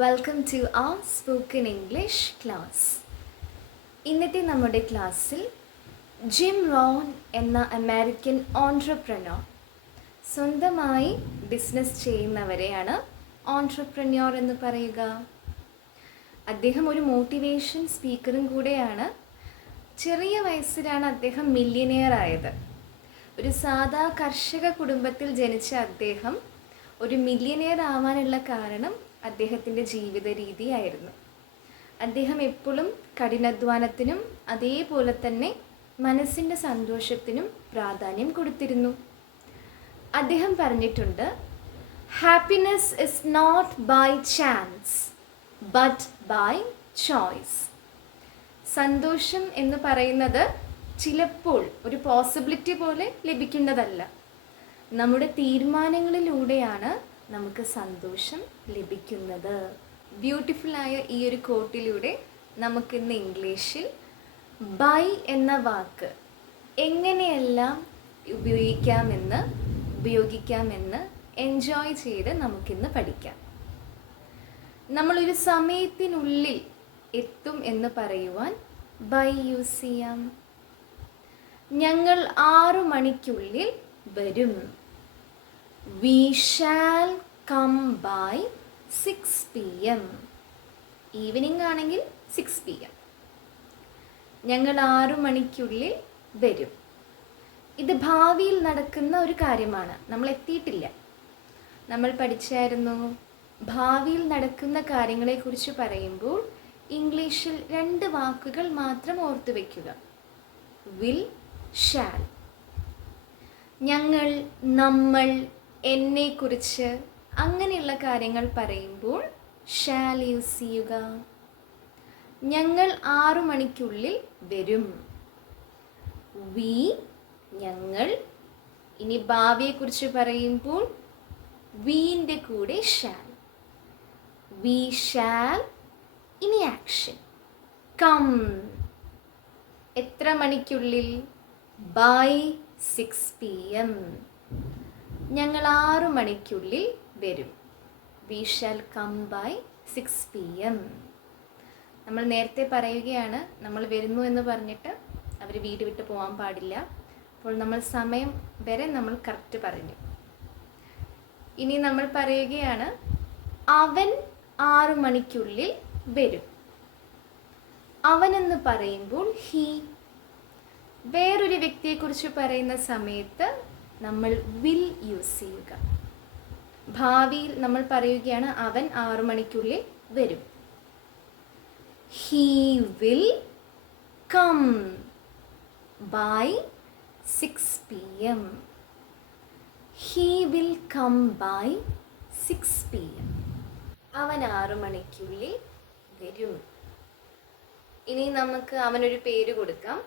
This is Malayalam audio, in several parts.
Welcome to our spoken English class. ഇന്നത്തെ നമ്മുടെ ക്ലാസ്സിൽ ജിം റോൺ എന്ന അമേരിക്കൻ ഓൺട്രപ്രനോർ, സ്വന്തമായി ബിസിനസ് ചെയ്യുന്നവരെയാണ് ഓൺട്രപ്രന്യോർ എന്ന് പറയുക. അദ്ദേഹം ഒരു മോട്ടിവേഷൻ സ്പീക്കറും കൂടെയാണ്. ചെറിയ വയസ്സിലാണ് അദ്ദേഹം മില്യനെയർ ആയത്. ഒരു സാധാ കർഷക കുടുംബത്തിൽ ജനിച്ച അദ്ദേഹം ഒരു മില്യനെയർ ആവാനുള്ള കാരണം അദ്ദേഹത്തിൻ്റെ ജീവിത രീതിയായിരുന്നു. അദ്ദേഹം എപ്പോഴും കഠിനാധ്വാനത്തിനും അതേപോലെ തന്നെ മനസ്സിൻ്റെ സന്തോഷത്തിനും പ്രാധാന്യം കൊടുത്തിരുന്നു. അദ്ദേഹം പറഞ്ഞിട്ടുണ്ട്, happiness is not by chance but by choice. സന്തോഷം എന്ന് പറയുന്നത് ചിലപ്പോൾ ഒരു പോസിബിലിറ്റി പോലെ ലഭിക്കുന്നതല്ല. നമ്മുടെ തീരുമാനങ്ങളിലൂടെയാണ് നമുക്ക് സന്തോഷം ലഭിക്കുന്നത്. ബ്യൂട്ടിഫുള്ളായ ഈ ഒരു കോട്ടിലൂടെ നമുക്കിന്ന് ഇംഗ്ലീഷിൽ ബൈ എന്ന വാക്ക് എങ്ങനെയെല്ലാം ഉപയോഗിക്കാമെന്ന് എൻജോയ് ചെയ്ത് നമുക്കിന്ന് പഠിക്കാം. നമ്മളൊരു സമയത്തിനുള്ളിൽ എത്തും എന്ന് പറയുവാൻ ബൈ യൂസ് ചെയ്യാം. ഞങ്ങൾ 6 മണിക്കുള്ളിൽ വരും. We shall come by 6 PM. Evening ആണെങ്കിൽ 6 PM. ഞങ്ങൾ 6 മണിക്കുള്ളിൽ വരും. ഇത് ഭാവിയിൽ നടക്കുന്ന ഒരു കാര്യമാണ്. നമ്മൾ എത്തിയിട്ടില്ല. നമ്മൾ പഠിച്ചായിരുന്നു, ഭാവിയിൽ നടക്കുന്ന കാര്യങ്ങളെക്കുറിച്ച് പറയുമ്പോൾ ഇംഗ്ലീഷിൽ 2 വാക്കുകൾ മാത്രം ഓർത്തു വയ്ക്കുക. Will, shall. ഞങ്ങൾ, നമ്മൾ, എന്നെക്കുറിച്ച് അങ്ങനെയുള്ള കാര്യങ്ങൾ പറയുമ്പോൾ ഷാൽ യൂസ് ചെയ്യുക. ഞങ്ങൾ 6 മണിക്കുള്ളിൽ വരും. വി, ഞങ്ങൾ. ഇനി ഭാവിയെക്കുറിച്ച് പറയുമ്പോൾ വീൻ്റെ കൂടെ ഷാൽ. We shall. ഇനി ആക്ഷൻ, കം. എത്ര മണിക്കുള്ളിൽ? By 6 PM. ഞങ്ങൾ 6 മണിക്കുള്ളിൽ വരും. We shall come by 6 PM. നമ്മൾ നേരത്തെ പറയുകയാണ്, നമ്മൾ വരുന്നു എന്ന് പറഞ്ഞിട്ട് അവർ വീട് വിട്ട് പോകാൻ പാടില്ല. അപ്പോൾ നമ്മൾ സമയം വരെ നമ്മൾ കറക്റ്റ് പറഞ്ഞു. ഇനി നമ്മൾ പറയുകയാണ്, അവൻ 6 മണിക്കുള്ളിൽ വരും. അവനെന്ന് പറയുമ്പോൾ ഹീ. വേറൊരു വ്യക്തിയെക്കുറിച്ച് പറയുന്ന സമയത്ത് നമ്മൾ വിൽ യൂസ് ചെയ്യുക. ഭാവിയിൽ നമ്മൾ പറയുകയാണ്, അവൻ 6 മണിക്കുള്ളിൽ വരും. He will come by 6 PM. He will come by 6 PM. അവൻ 6 മണിക്കുള്ളിൽ വരും. ഇനി നമുക്ക് അവനൊരു പേര് കൊടുക്കാം.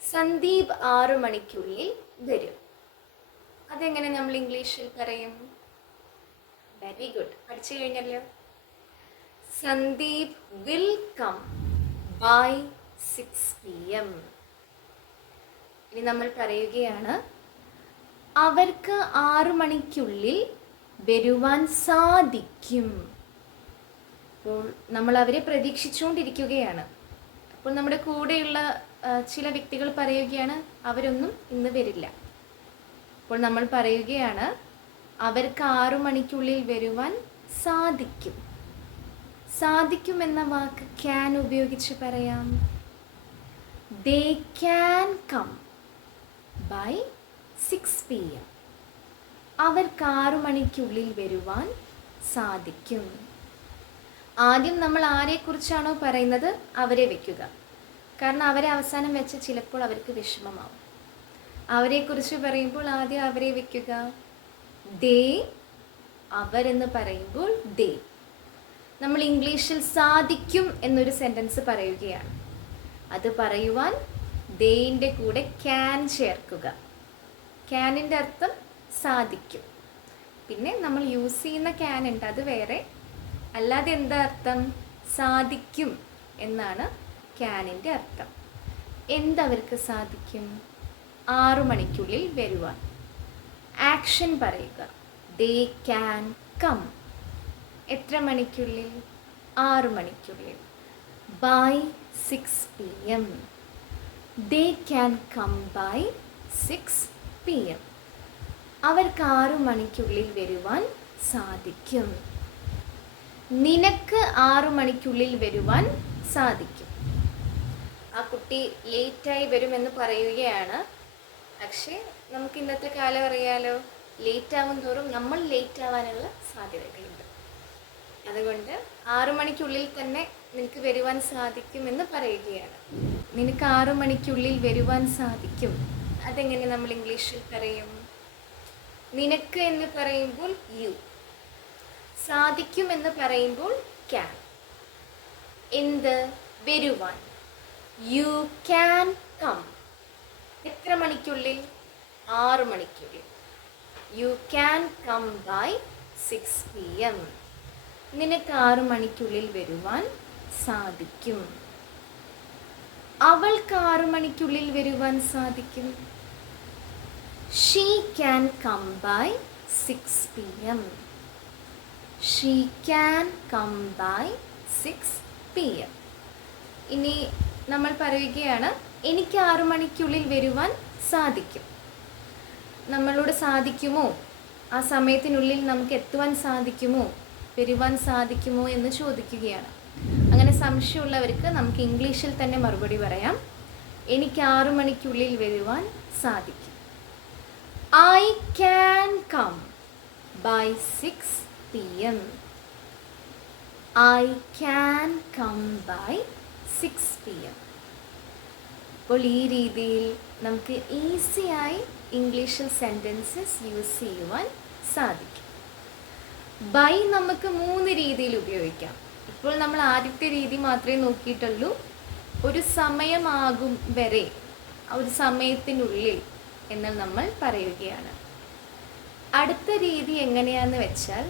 സന്ദീപ് 6 മണിക്കുള്ളിൽ വരും. അതെങ്ങനെ നമ്മൾ ഇംഗ്ലീഷിൽ പറയും? വെരി ഗുഡ്, പഠിച്ചു കഴിഞ്ഞല്ലോ. Sandeep will come by 6 PM. ഇനി നമ്മൾ പറയുകയാണ്, അവർക്ക് 6 മണിക്കുള്ളിൽ വരുവാൻ സാധിക്കും. അപ്പോൾ നമ്മൾ അവരെ പ്രതീക്ഷിച്ചുകൊണ്ടിരിക്കുകയാണ്. അപ്പോൾ നമ്മുടെ കൂടെയുള്ള ചില വ്യക്തികൾ പറയുകയാണ്, അവരൊന്നും ഇന്ന് വരില്ല. അപ്പോൾ നമ്മൾ പറയുകയാണ്, അവർക്ക് 6 മണിക്കുള്ളിൽ വരുവാൻ സാധിക്കും. സാധിക്കും എന്ന വാക്ക് ക്യാൻ ഉപയോഗിച്ച് പറയാം. They can come by 6 PM. അവർക്ക് 6 മണിക്കുള്ളിൽ വരുവാൻ സാധിക്കും. ആദ്യം നമ്മൾ ആരെക്കുറിച്ചാണോ പറയുന്നത് അവരെ വയ്ക്കുക. കാരണം അവരെ അവസാനം വെച്ച് ചിലപ്പോൾ അവർക്ക് വിഷമമാവും. അവരെക്കുറിച്ച് പറയുമ്പോൾ ആദ്യം അവരെ വയ്ക്കുക. ദേ, അവരെന്ന് പറയുമ്പോൾ ദേ. നമ്മൾ ഇംഗ്ലീഷിൽ സാധിക്കും എന്നൊരു സെൻറ്റൻസ് പറയുകയാണ്. അത് പറയുവാൻ ദേൻ്റെ കൂടെ ക്യാൻ ചേർക്കുക. ക്യാനിൻ്റെ അർത്ഥം സാധിക്കും. പിന്നെ നമ്മൾ യൂസ് ചെയ്യുന്ന ക്യാൻ ഉണ്ട്, അത് വേറെ. അല്ലാതെ എന്താ അർത്ഥം? സാധിക്കും എന്നാണ് ക്യാനിൻ്റെ അർത്ഥം. എന്തവർക്ക് സാധിക്കും? 6 മണിക്കുള്ളിൽ വരുവാൻ. ആക്ഷൻ പറയുക. They can come. എത്ര മണിക്കുള്ളിൽ? 6 മണിക്കുള്ളിൽ. By 6 p.m. They can come by 6 p.m. അവർക്ക് 6 മണിക്കുള്ളിൽ വരുവാൻ സാധിക്കും. നിനക്ക് 6 മണിക്കുള്ളിൽ വരുവാൻ സാധിക്കും. ആ കുട്ടി ലേറ്റായി വരുമെന്ന് പറയുകയാണ്. പക്ഷേ നമുക്ക് ഇന്നത്തെ കാലം അറിയാലോ, ലേറ്റ് ആവും തോറും നമ്മൾ ലേറ്റ് ആവാനുള്ള സാധ്യതകളുണ്ട്. അതുകൊണ്ട് 6 മണിക്കുള്ളിൽ തന്നെ നിനക്ക് വരുവാൻ സാധിക്കുമെന്ന് പറയുകയാണ്. നിനക്ക് 6 മണിക്കുള്ളിൽ വരുവാൻ സാധിക്കും. അതെങ്ങനെ നമ്മൾ ഇംഗ്ലീഷിൽ പറയും? നിനക്ക് എന്ന് പറയുമ്പോൾ യു, സാധിക്കും എന്ന് പറയുമ്പോൾ ക്യാൻ. എന്ത്? വരുവാൻ. You can come. എത്ര മണിക്കുള്ളിൽ? 6 മണിക്കുള്ളിൽ. You can come by 6 p.m. നിനക്ക് 6 മണിക്കുള്ളിൽ വരുവാൻ സാധിക്കും. അവൾക്ക് 6 മണിക്കുള്ളിൽ വരുവാൻ സാധിക്കും. She can come by 6 p.m. She can come by 6 p.m. ഇനി നമ്മൾ പറയുകയാണ് എനിക്ക് 6 മണിക്കുള്ളിൽ വരുവാൻ സാധിക്കും. നമ്മളോട് സാധിക്കുമോ? ആ സമയത്തിനുള്ളിൽ നമുക്ക് എത്തുവാൻ സാധിക്കുമോ, വരുവാൻ സാധിക്കുമോ എന്ന് ചോദിക്കുകയാണ്. അങ്ങനെ സംശയമുള്ളവർക്ക് നമുക്ക് ഇംഗ്ലീഷിൽ തന്നെ മറുപടി പറയാം. എനിക്ക് 6 മണിക്കുള്ളിൽ വരുവാൻ സാധിക്കും. I can come by 6 p.m. I can come by 6 p.m. അപ്പോൾ ഈ രീതിയിൽ നമുക്ക് ഈസിയായി ഇംഗ്ലീഷിൽ സെൻറ്റൻസസ് യൂസ് ചെയ്യുവാൻ സാധിക്കും. ബൈ നമുക്ക് 3 രീതിയിൽ ഉപയോഗിക്കാം. ഇപ്പോൾ നമ്മൾ ആദ്യത്തെ രീതി മാത്രമേ നോക്കിയിട്ടുള്ളൂ. ഒരു സമയമാകും വരെ, ഒരു സമയത്തിനുള്ളിൽ എന്ന് നമ്മൾ പറയുകയാണ്. അടുത്ത രീതി എങ്ങനെയാണെന്ന് വെച്ചാൽ,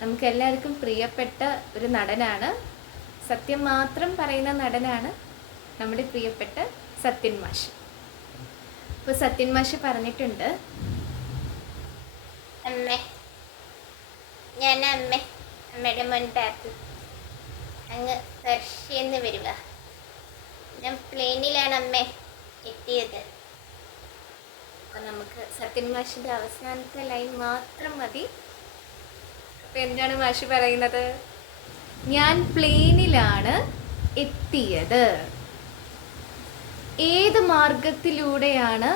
നമുക്ക് എല്ലാവർക്കും പ്രിയപ്പെട്ട ഒരു നടനാണ്, സത്യം മാത്രം പറയുന്ന നടനാണ് നമ്മുടെ പ്രിയപ്പെട്ട സത്യൻ മാഷ്. അപ്പോൾ സത്യൻ മാഷ് പറഞ്ഞിട്ടുണ്ട്, അമ്മേ, ഞാൻ അമ്മയുടെ മുൻപാത്ത് അങ്ങ് റഷ്യന്ന് വരുക. ഞാൻ പ്ലെയിനിലാണ് അമ്മേ എത്തിയത്. അപ്പോൾ നമുക്ക് സത്യൻ മാഷിൻ്റെ അവസാനത്തെ ലൈൻ മാത്രം മതി. അപ്പോൾ എന്താണ് മാഷ് പറയുന്നത്? ഞാൻ പ്ലെയിനിലാണ് എത്തിയത്. ഏത് മാർഗത്തിലൂടെയാണ്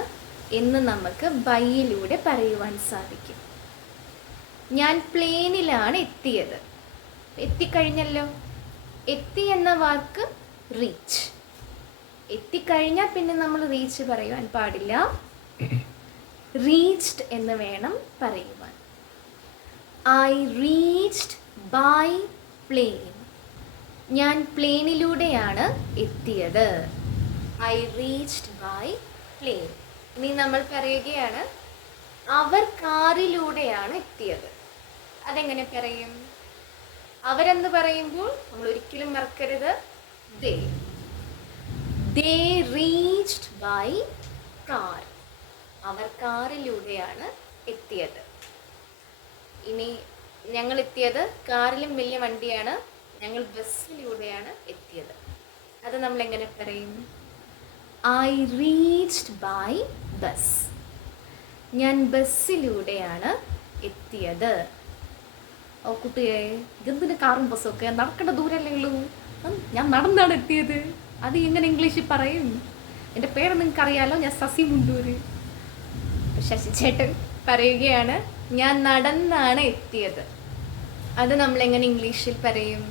എന്ന് നമുക്ക് ബൈയിലൂടെ പറയുവാൻ സാധിക്കും. ഞാൻ പ്ലെയിനിലാണ് എത്തിയത്. എത്തിക്കഴിഞ്ഞല്ലോ. എത്തി എന്ന വാക്ക് റീച്ച്. എത്തിക്കഴിഞ്ഞാൽ പിന്നെ നമ്മൾ റീച്ച് പറയുവാൻ പാടില്ല. റീച്ച്ഡ് എന്ന് വേണം പറയുവാൻ. I reached by plane. ഞാൻ പ്ലെയിനിലൂടെയാണ് എത്തിയത്. I reached by plane. ഇനി നമ്മൾ പറയുകയാണ് അവർ കാറിലൂടെയാണ് എത്തിയത്. അതെങ്ങനെ പറയും? അവരെന്ന് പറയുമ്പോൾ നമ്മൾ ഒരിക്കലും മറക്കരുത് they. They reached by car. അവർ കാറിലൂടെയാണ് എത്തിയത്. ഇനി ഞങ്ങൾ എത്തിയത് കാറിലും വലിയ വണ്ടിയാണ്, ഞങ്ങൾ ബസ്സിലൂടെയാണ് എത്തിയത്. അത് നമ്മൾ എങ്ങനെ പറയും? I reached by bus. ഞാൻ ബസ്സിലൂടെയാണ് എത്തിയത്. ഓ കുട്ടിയെ, ഇതെന്തിന് കാറും ബസ്സൊക്കെ? നടക്കേണ്ട ദൂരമല്ലേ ഉള്ളൂ. ഞാൻ നടന്നാണ് എത്തിയത്. അത് എങ്ങനെ ഇംഗ്ലീഷിൽ പറയും? എൻ്റെ പേര് നിങ്ങൾക്ക് അറിയാലോ, ഞാൻ ശശി മുണ്ടൂർ. ശശി ചേട്ടൻ പറയുകയാണ് ഞാൻ നടന്നാണ് എത്തിയത്. അത് നമ്മളെങ്ങനെ ഇംഗ്ലീഷിൽ പറയും?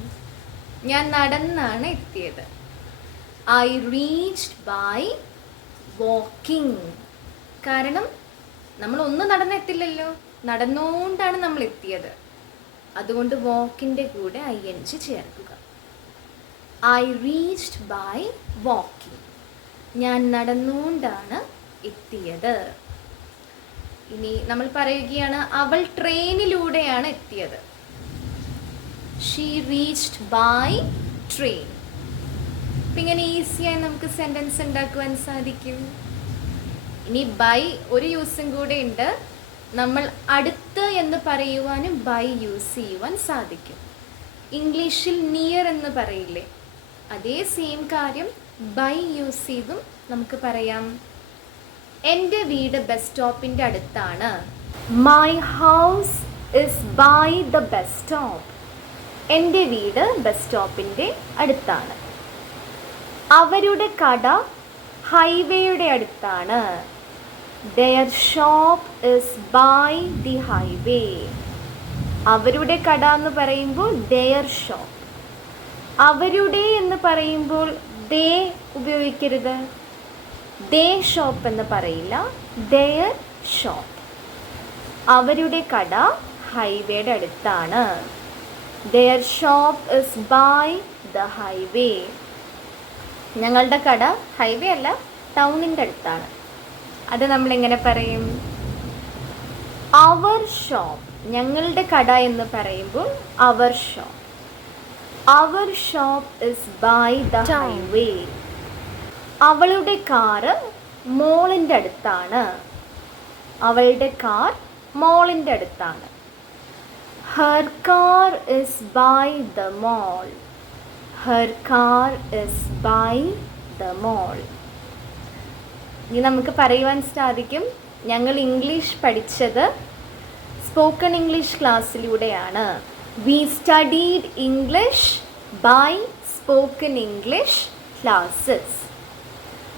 ഞാൻ നടന്നാണ് എത്തിയത്. I reached by walking. കാരണം നമ്മൾ ഒന്ന് നടന്നെത്തില്ലല്ലോ, നടന്നുകൊണ്ടാണ് നമ്മൾ എത്തിയത്. അതുകൊണ്ട് വാക്കിൻ്റെ കൂടെ ING ചേർക്കുക. I reached by walking. ഞാൻ നടന്നുകൊണ്ടാണ് എത്തിയത്. ഇനി നമ്മൾ പറയുകയാണ് അവൾ ട്രെയിനിലൂടെയാണ് എത്തിയത്. She reached by train. അപ്പം ഇങ്ങനെ ഈസിയായി നമുക്ക് സെൻറ്റൻസ് ഉണ്ടാക്കുവാൻ സാധിക്കും. ഇനി ബൈ ഒരു യൂസും കൂടെ ഉണ്ട്. നമ്മൾ അടുത്ത് എന്ന് പറയുവാനും ബൈ യൂസ് ചെയ്യുവാൻ സാധിക്കും. ഇംഗ്ലീഷിൽ നിയർ എന്ന് പറയില്ലേ, അതേ സെയിം കാര്യം ബൈ യൂസ് ചെയ്തും നമുക്ക് പറയാം. എൻ്റെ വീട് ബസ് സ്റ്റോപ്പിൻ്റെ അടുത്താണ്. My house is by the bus stop. എൻ്റെ വീട് ബസ് സ്റ്റോപ്പിൻ്റെ അടുത്താണ്. അവരുടെ കട ഹൈവേയുടെ അടുത്താണ്. Their shop is by the highway. അവരുടെ കട എന്ന് പറയുമ്പോൾ their shop. അവരുടെ എന്ന് പറയുമ്പോൾ they ഉപയോഗിക്കരുത്. they shop എന്ന് പറയില്ല, their shop. അവരുടെ കട ഹൈവേയുടെ അടുത്താണ്. Their shop is by the highway. ഞങ്ങളുടെ കട ഹൈവേ അല്ല, ടൗണിൻ്റെ അടുത്താണ്. അത് നമ്മളെങ്ങനെ പറയും? Our shop. ഞങ്ങളുടെ കട എന്ന് പറയുമ്പോൾ our shop. Our shop is by the highway. അവളുടെ കാറ് മോളിൻ്റെ അടുത്താണ്. അവളുടെ കാർ മോളിൻ്റെ അടുത്താണ്. Her car is by the mall. Her car is by the mall. ഇനി നമുക്ക് പറയുവാൻ സാധിക്കും, ഞങ്ങൾ ഇംഗ്ലീഷ് പഠിച്ചത് സ്പോക്കൺ ഇംഗ്ലീഷ് ക്ലാസ്സിലൂടെയാണ്. We studied English by spoken English classes.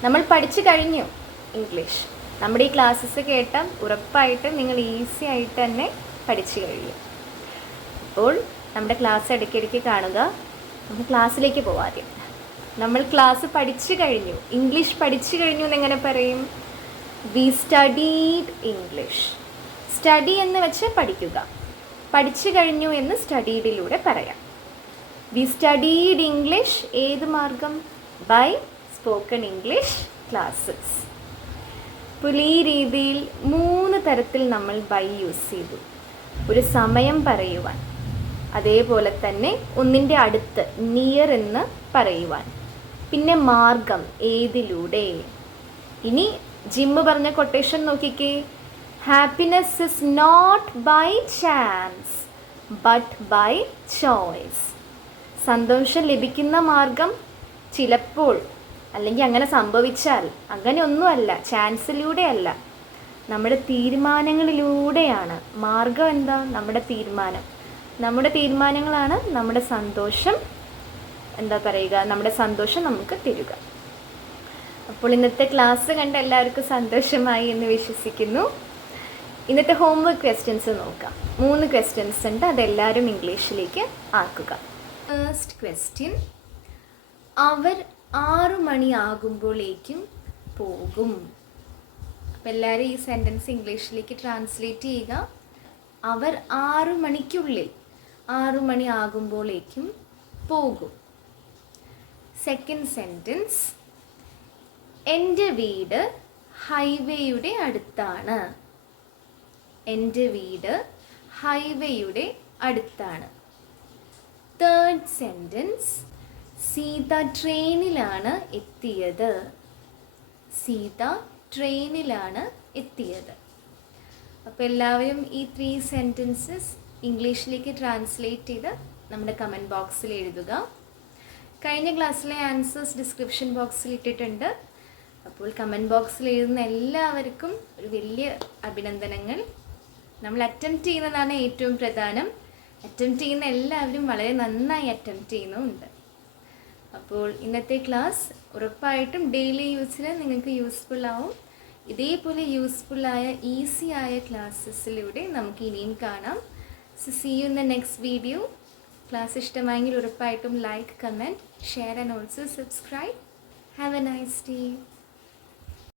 നമ്മൾ പഠിച്ചു കഴിഞ്ഞു ഇംഗ്ലീഷ്. നമ്മുടെ ഈ ക്ലാസ്സസ് കേട്ടാൽ ഉറപ്പായിട്ടും നിങ്ങൾ ഈസി ആയിട്ട് തന്നെ പഠിച്ചു കഴിയും. അപ്പോൾ നമ്മുടെ ക്ലാസ് ഇടയ്ക്കിടയ്ക്ക് കാണുക. നമുക്ക് ക്ലാസ്സിലേക്ക് പോവാം. നമ്മൾ ക്ലാസ് പഠിച്ചു കഴിഞ്ഞു, ഇംഗ്ലീഷ് പഠിച്ചു കഴിഞ്ഞു എന്നെങ്ങനെ പറയും? V studied English. സ്റ്റഡി എന്ന് വെച്ച് പഠിക്കുക, പഠിച്ചു കഴിഞ്ഞു എന്ന് സ്റ്റഡീഡിലൂടെ പറയാം. വി സ്റ്റഡീഡ് ഇംഗ്ലീഷ് ഏത് മാർഗം? By spoken English classes. അപ്പോൾ ഈ രീതിയിൽ 3 തരത്തിൽ നമ്മൾ ബൈ യൂസ് ചെയ്തു. ഒരു സമയം പറയുവാൻ, അതേപോലെ തന്നെ ഒന്നിൻ്റെ അടുത്ത് നിയർ എന്ന് പറയുവാൻ, പിന്നെ മാർഗം ഏതിലൂടെ. ഇനി ജിമ്മ് പറഞ്ഞ കൊട്ടേഷൻ നോക്കിക്കേ. Happiness is not by chance but by choice. സന്തോഷം ലഭിക്കുന്ന മാർഗം ചിലപ്പോൾ, അല്ലെങ്കിൽ അങ്ങനെ സംഭവിച്ചാൽ, അങ്ങനെയൊന്നുമല്ല, ചാൻസിലൂടെയല്ല, നമ്മുടെ തീരുമാനങ്ങളിലൂടെയാണ്. മാർഗം എന്താ? നമ്മുടെ തീരുമാനം. നമ്മുടെ തീരുമാനങ്ങളാണ് നമ്മുടെ സന്തോഷം നമ്മുടെ സന്തോഷം നമുക്ക് തരിക. അപ്പോൾ ഇന്നത്തെ ക്ലാസ് കണ്ട് എല്ലാവർക്കും സന്തോഷമായി എന്ന് വിശ്വസിക്കുന്നു. ഇന്നത്തെ ഹോംവർക്ക് ക്വസ്റ്റ്യൻസ് നോക്കാം. 3 ക്വസ്റ്റ്യൻസ് ഉണ്ട്, അതെല്ലാവരും ഇംഗ്ലീഷിലേക്ക് ആക്കുക. ഫസ്റ്റ് ക്വസ്റ്റ്യൻ, അവർ 6 മണിയാകുമ്പോഴേക്കും പോകും. അപ്പോൾ എല്ലാവരും ഈ സെൻറ്റൻസ് ഇംഗ്ലീഷിലേക്ക് ട്രാൻസ്ലേറ്റ് ചെയ്യുക. അവർ 6 മണിക്കുള്ളിൽ, 6 മണിയാകുമ്പോഴേക്കും പോകും. സെക്കൻഡ് സെൻറ്റൻസ്, എൻ്റെ വീട് ഹൈവേയുടെ അടുത്താണ്. എൻ്റെ വീട് ഹൈവേയുടെ അടുത്താണ്. തേർഡ് സെൻറ്റൻസ്, സീത ട്രെയിനിലാണ് എത്തിയത്. സീത ട്രെയിനിലാണ് എത്തിയത്. അപ്പോൾ എല്ലാവരും ഈ 3 സെൻറ്റൻസസ് ഇംഗ്ലീഷിലേക്ക് ട്രാൻസ്ലേറ്റ് ചെയ്ത് നമ്മുടെ കമൻറ്റ് ബോക്സിൽ എഴുതുക. കഴിഞ്ഞ ക്ലാസ്സിലെ ആൻസേഴ്സ് ഡിസ്ക്രിപ്ഷൻ ബോക്സിൽ ഇട്ടിട്ടുണ്ട്. അപ്പോൾ കമൻറ്റ് ബോക്സിൽ എഴുതുന്ന എല്ലാവർക്കും ഒരു വലിയ അഭിനന്ദനങ്ങൾ. നമ്മൾ അറ്റംപ്റ്റ് ചെയ്യുന്നതാണ് ഏറ്റവും പ്രധാനം. അറ്റംപ്റ്റ് ചെയ്യുന്ന എല്ലാവരും വളരെ നന്നായി അറ്റംപ്റ്റ് ചെയ്യുന്നുമുണ്ട്. അപ്പോൾ ഇന്നത്തെ ക്ലാസ് ഉറപ്പായിട്ടും ഡെയിലി യൂസിൽ നിങ്ങൾക്ക് യൂസ്ഫുൾ ആവും. ഇതേപോലെ യൂസ്ഫുള്ളായ ഈസിയായ ക്ലാസ്സസിലൂടെ നമുക്ക് ഇനിയും കാണാം. So see you in the next video. Class ഇഷ്ടമായെങ്കിൽ ഉറപ്പായിട്ടും like, comment, share and also subscribe. Have a nice day.